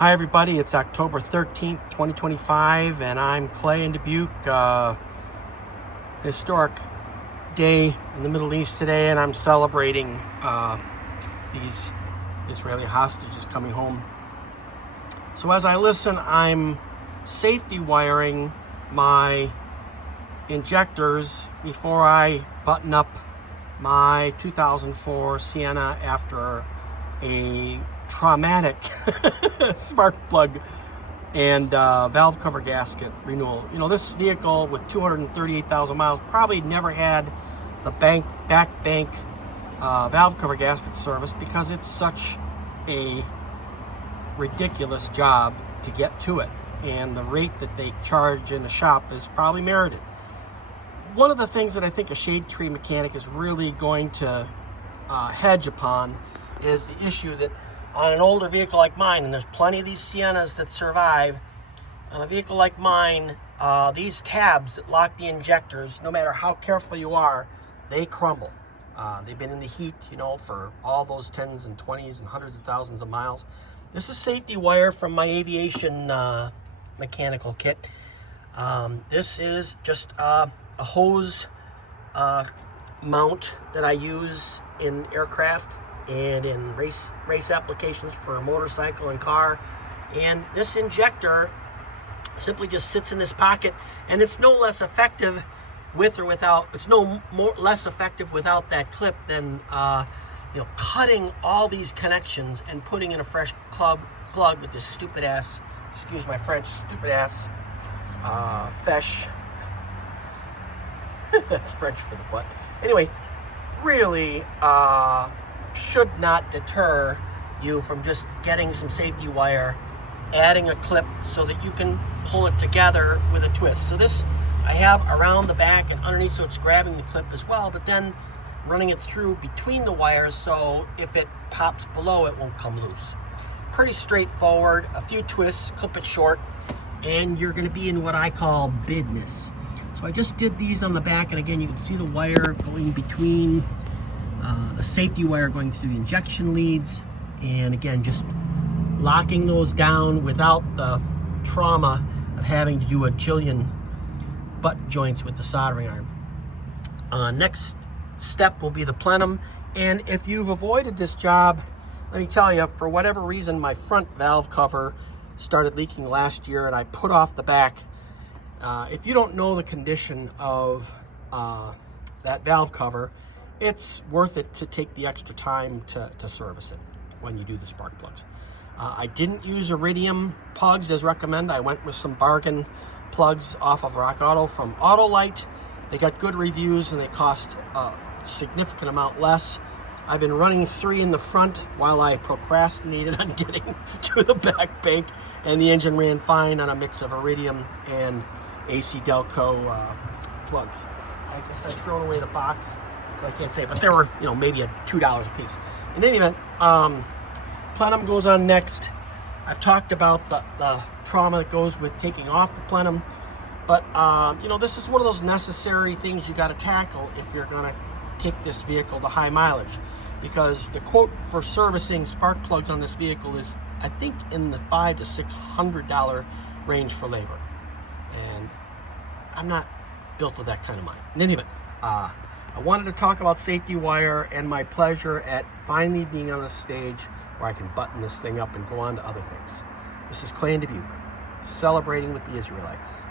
Hi everybody, it's October 13th, 2025, and I'm Clay in Dubuque. Historic day in the Middle East today, and I'm celebrating these Israeli hostages coming home. So as I listen, I'm safety wiring my injectors before I button up my 2004 Sienna after a traumatic spark plug and valve cover gasket renewal. You know, this vehicle with 238,000 miles probably never had the back bank valve cover gasket service because it's such a ridiculous job to get to it, and the rate that they charge in the shop is probably merited. One of the things that I think a shade tree mechanic is really going to hedge upon is the issue that on an older vehicle like mine, and there's plenty of these Siennas that survive, on a vehicle like mine, these tabs that lock the injectors, no matter how careful you are, they crumble. They've been in the heat, you know, for all those tens and 20s and hundreds of thousands of miles. This is safety wire from my aviation mechanical kit. This is just a hose mount that I use in aircraft and in race applications for a motorcycle and car. And this injector simply just sits in this pocket, and it's no less effective with or without. It's no less effective without that clip than cutting all these connections and putting in a fresh plug with this stupid ass, excuse my French, stupid ass fesh. That's French for the butt. Anyway, really should not deter you from just getting some safety wire, adding a clip so that you can pull it together with a twist. So this I have around the back and underneath, so it's grabbing the clip as well, but then running it through between the wires so if it pops below, it won't come loose. Pretty straightforward, a few twists, clip it short, and you're going to be in what I call business. So I just did these on the back, and again, you can see the wire going between the safety wire going through the injection leads, and again, just locking those down without the trauma of having to do a jillion butt joints with the soldering iron. Next step will be the plenum, and if you've avoided this job, let me tell you, for whatever reason, my front valve cover started leaking last year, and I put off the back. If you don't know the condition of that valve cover, it's worth it to take the extra time to service it when you do the spark plugs. I didn't use iridium plugs as recommended. I went with some bargain plugs off of Rock Auto from Autolite. They got good reviews and they cost a significant amount less. I've been running 3 in the front while I procrastinated on getting to the back bank, and the engine ran fine on a mix of iridium and AC Delco plugs. I guess I've thrown away the box, so I can't say, but there were, maybe $2 a piece. In any event, plenum goes on next. I've talked about the trauma that goes with taking off the plenum, but this is one of those necessary things you got to tackle if you're going to take this vehicle to high mileage, because the quote for servicing spark plugs on this vehicle is, I think, in the $500 to $600 range for labor, and I'm not built with that kind of money. In any event, I wanted to talk about safety wire and my pleasure at finally being on a stage where I can button this thing up and go on to other things. This is Clay in Dubuque, celebrating with the Israelites.